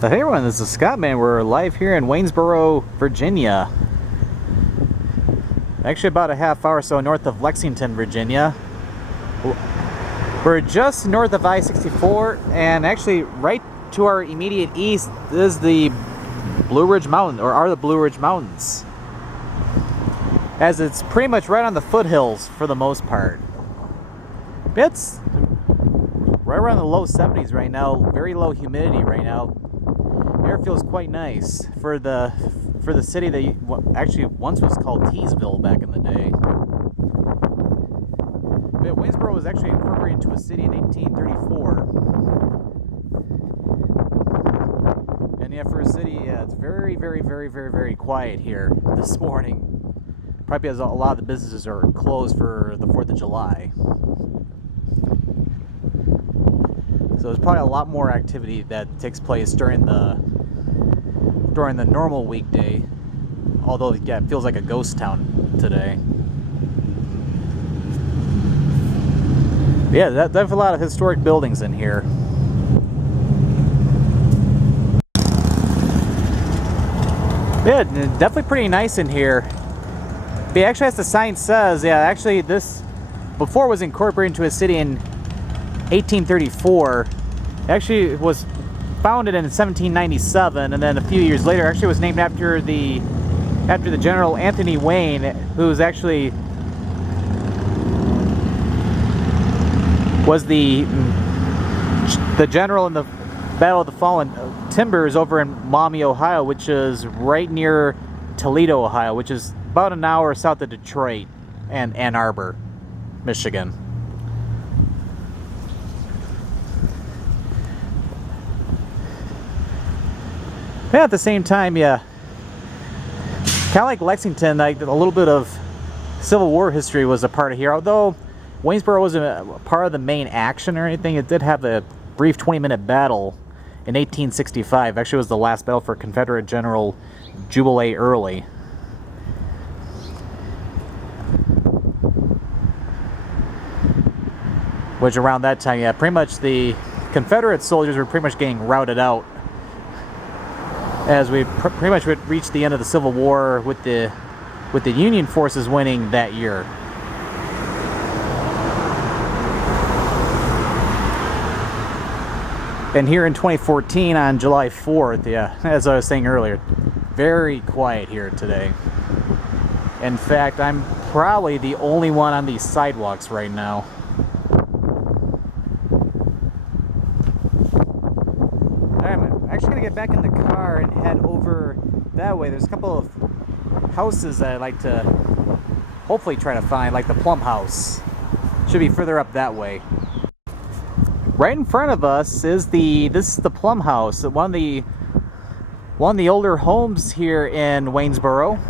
Hey everyone, this is Scott, man. We're live here in Waynesboro, Virginia. Actually about a half hour or so north of Lexington, Virginia. We're just north of I-64, and actually right to our immediate east is the Blue Ridge Mountain, or are the Blue Ridge Mountains. As it's pretty much right on the foothills for the most part. It's right around the low 70s right now, very low humidity right now. Air feels quite nice for the city that actually once was called Teesville back in the day. But Waynesboro was actually incorporated into a city in 1834. And yeah, for a city, yeah, it's very, very, very, very, very quiet here this morning. Probably because a lot of the businesses are closed for the 4th of July. So there's probably a lot more activity that takes place during the normal weekday. Although, yeah, it feels like a ghost town today. But yeah, there's a lot of historic buildings in here. Yeah, definitely pretty nice in here. But actually, as the sign says, yeah, actually this before was incorporated into a city in 1834. Actually, it was founded in 1797, and then a few years later, actually was named after the General Anthony Wayne, who's actually was the general in the Battle of the Fallen Timbers over in Maumee, Ohio, which is right near Toledo, Ohio, which is about an hour south of Detroit and Ann Arbor, Michigan. Yeah, at the same time, yeah, kind of like Lexington, like a little bit of Civil War history was a part of here. Although Waynesboro wasn't a part of the main action or anything, it did have a brief 20-minute battle in 1865. Actually, it was the last battle for Confederate General Jubilee Early. Which around that time, yeah, pretty much the Confederate soldiers were pretty much getting routed out as we pretty much would reach the end of the Civil War with the Union forces winning that year. And here in 2014 on July 4th, yeah, as I was saying earlier, very quiet here today. In fact, I'm probably the only one on these sidewalks right now. I'm actually going to get back in the car and head over that way. There's a couple of houses that I'd like to hopefully try to find, like the Plum House. Should be further up that way. Right in front of us is this is the Plum House, one of the older homes here in Waynesboro.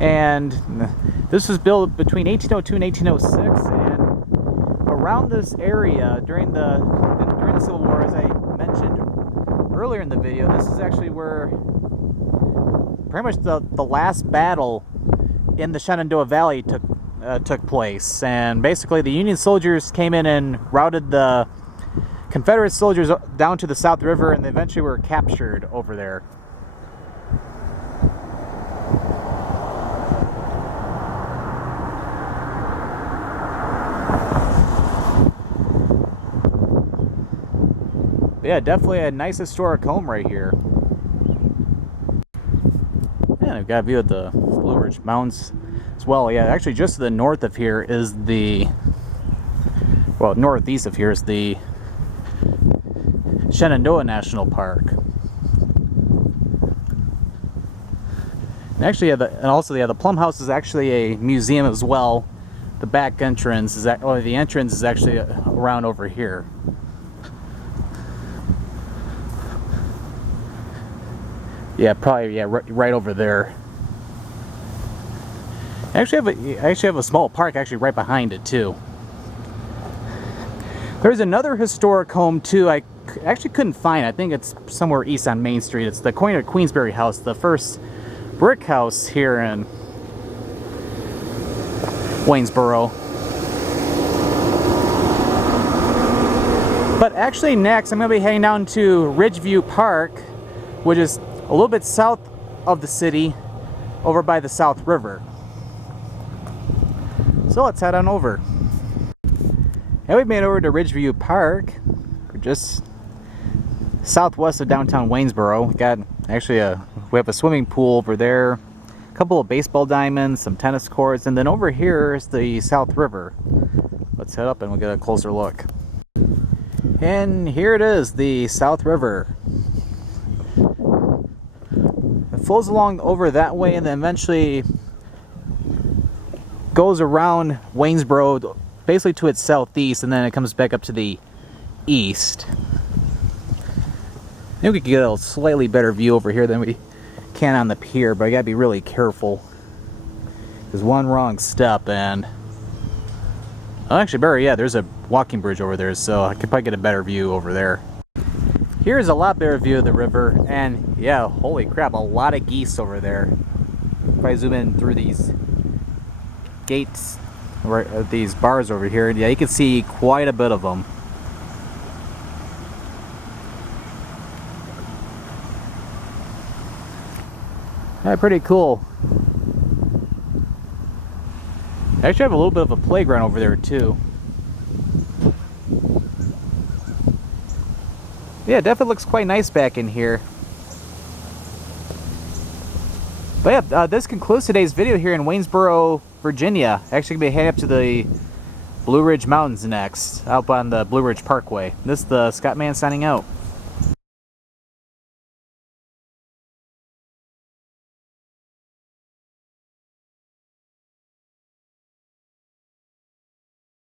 And this was built between 1802 and 1806, and around this area during the Civil War, as I mentioned earlier in the video, this is actually where pretty much the last battle in the Shenandoah Valley took place. And basically the Union soldiers came in and routed the Confederate soldiers down to the South River, and they eventually were captured over there. Yeah, definitely a nice historic home right here. And I've got a view of the Blue Ridge Mountains as well. Yeah, actually just to the north of here is northeast of here is the Shenandoah National Park. And actually, the Plum House is actually a museum as well. The back entrance is the entrance is actually around over here. Yeah, probably, yeah, right over there. I actually have a small park actually right behind it too. There's another historic home too. I actually couldn't find. I think it's somewhere east on Main Street. It's the Queensberry House, the first brick house here in Waynesboro. But actually next I'm going to be heading down to Ridgeview Park, which is a little bit south of the city, over by the South River. So let's head on over. And we've made it over to Ridgeview Park. We're just southwest of downtown Waynesboro. We got actually we have a swimming pool over there, a couple of baseball diamonds, some tennis courts, and then over here is the South River. Let's head up and we'll get a closer look. And here it is, the South River. It flows along over that way and then eventually goes around Waynesboro basically to its southeast, and then it comes back up to the east. I think we could get a slightly better view over here than we can on the pier, but I gotta be really careful. There's one wrong step and... oh, actually better, yeah, there's a walking bridge over there, so I could probably get a better view over there. Here's a lot better view of the river, and yeah, holy crap, a lot of geese over there. Probably zoom in through these gates, or these bars over here, and yeah, you can see quite a bit of them. Yeah, pretty cool. I actually have a little bit of a playground over there too. Yeah, it definitely looks quite nice back in here. But yeah, this concludes today's video here in Waynesboro, Virginia. Actually gonna be heading up to the Blue Ridge Mountains next, out on the Blue Ridge Parkway. This is the Scott Man signing out.